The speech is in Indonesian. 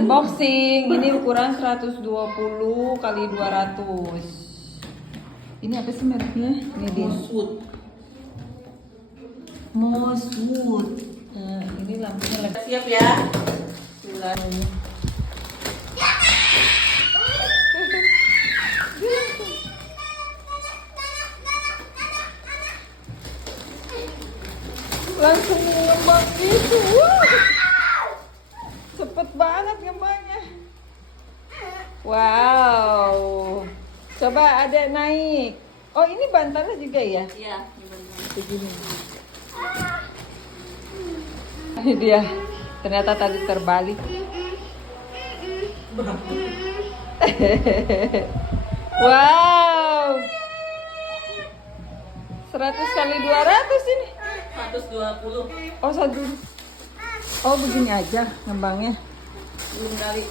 Unboxing. Ini ukuran 120 kali 200. Ini apa sih mereknya? Ini dia. Mosswood. Nah, ini lampunya lagi. Siap ya. Langsung ngembang gitu. Wah. Cepet banget ngembangnya. Wow. Coba adek naik. Oh, ini bantalnya juga ya? Iya, Begini. Ini dia. Ternyata tadi terbalik. Wow. 100 kali 200 ini. 120. Oh, satu. Oh, begini aja ngembangnya. Belum kali.